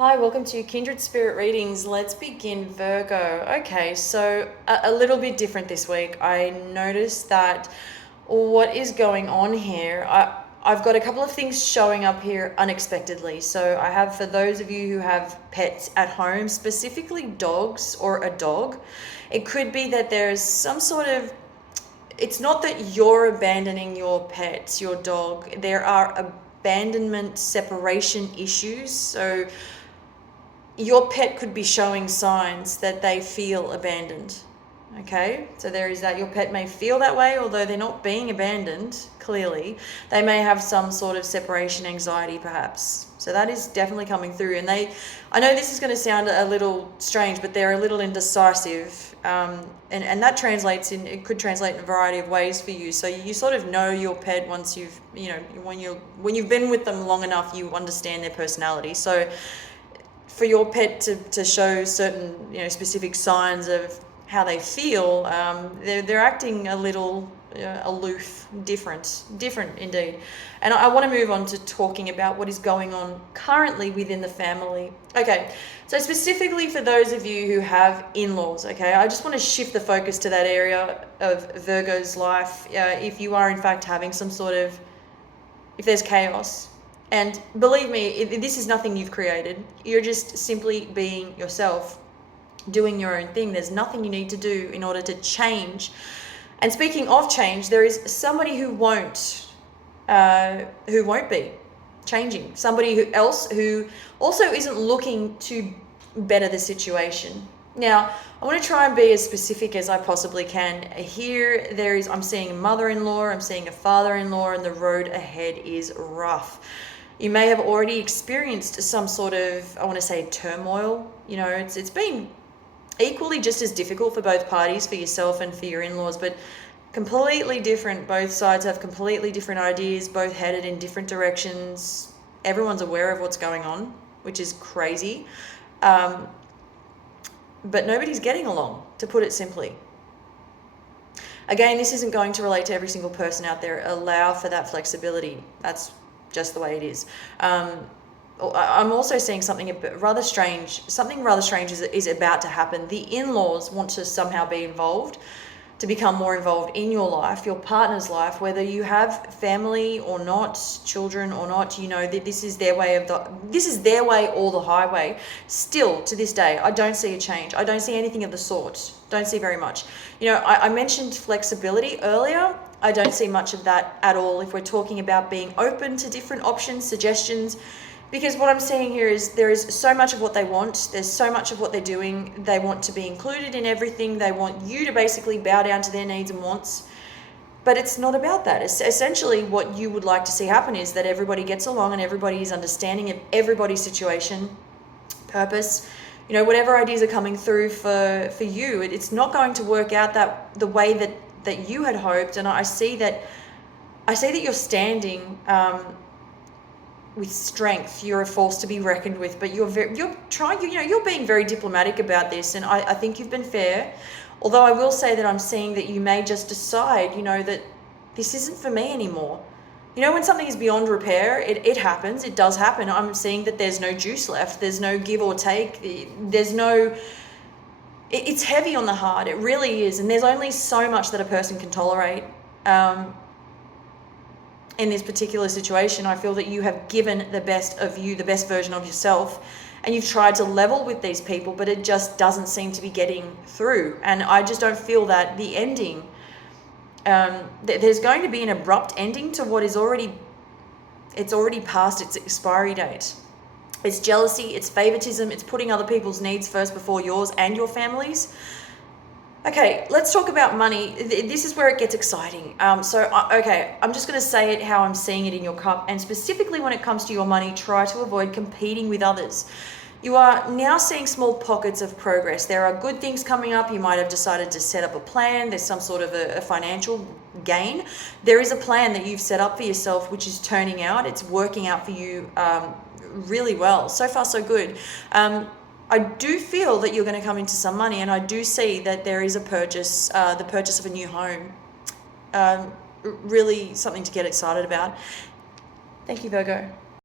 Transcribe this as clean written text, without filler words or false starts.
Hi, welcome to Kindred Spirit Readings. Let's begin, Virgo. Okay, so a little bit different this week. I noticed that what is going on here, I've got a couple of things showing up here unexpectedly. So I have, for those of you who have pets at home, specifically dogs or a dog, it could be that there's some sort of, it's not that you're abandoning your pets, your dog. There are abandonment separation issues. So your pet could be showing signs that they feel abandoned. Okay, so there is that. Your pet may feel that way, although they're not being abandoned, clearly. They may have some sort of separation anxiety, perhaps. So that is definitely coming through. And I know this is going to sound a little strange, but they're a little indecisive. And that translates in, it could translate in a variety of ways for you. So you sort of know your pet once when you've been with them long enough, you understand their personality. So for your pet to show certain specific signs of how they feel, they're acting a little aloof, different indeed. And I want to move on to talking about what is going on currently within the family. Okay, so specifically for those of you who have in-laws, okay, I just want to shift the focus to that area of Virgo's life. If you are in fact having some sort of, if there's chaos. And believe me, this is nothing you've created. You're just simply being yourself, doing your own thing. There's nothing you need to do in order to change. And speaking of change, there is somebody who won't be changing. Somebody else who also isn't looking to better the situation. Now, I want to try and be as specific as I possibly can. Here, I'm seeing a mother-in-law, I'm seeing a father-in-law, and the road ahead is rough. You may have already experienced some sort of, I want to say, turmoil. It's been equally just as difficult for both parties, for yourself and for your in-laws, but completely different. Both sides have completely different ideas, both headed in different directions. Everyone's aware of what's going on, which is crazy. But nobody's getting along, to put it simply. Again, this isn't going to relate to every single person out there. Allow for that flexibility. That's just the way it is. I'm also seeing something rather strange. Something rather strange is about to happen. The in-laws want to somehow be involved, to become more involved in your life, your partner's life, whether you have family or not, children or not. That this is their way or the highway. Still, to this day, I don't see a change. I don't see anything of the sort. Don't see very much. I mentioned flexibility earlier. I don't see much of that at all if we're talking about being open to different options, suggestions, because what I'm seeing here is there is so much of what they want. There's so much of what they're doing. They want to be included in everything. They want you to basically bow down to their needs and wants. But it's not about that. It's essentially what you would like to see happen is that everybody gets along and everybody is understanding of everybody's situation, purpose, whatever ideas are coming through for you. It's not going to work out the way that you had hoped. And I see that you're standing with strength. You're a force to be reckoned with, but you're being very diplomatic about this, and I think you've been fair. Although I will say that I'm seeing that you may just decide, that this isn't for me anymore. When something is beyond repair, it happens. It does happen. I'm seeing that there's no juice left. There's no give or take. It's heavy on the heart. It really is. And there's only so much that a person can tolerate. In this particular situation, I feel that you have given the best of you, the best version of yourself, and you've tried to level with these people, but it just doesn't seem to be getting through. And I just don't feel that the ending, there's going to be an abrupt ending to what is already past its expiry date. It's jealousy, it's favoritism, it's putting other people's needs first before yours and your family's. Okay, let's talk about money. This is where it gets exciting. I'm just going to say it how I'm seeing it in your cup. And specifically when it comes to your money, try to avoid competing with others. You are now seeing small pockets of progress. There are good things coming up. You might have decided to set up a plan. There's some sort of a financial gain. There is a plan that you've set up for yourself, which is turning out. It's working out for you really well. So far, so good. I do feel that you're going to come into some money, and I do see that there is a purchase, the purchase of a new home. Really something to get excited about. Thank you, Virgo.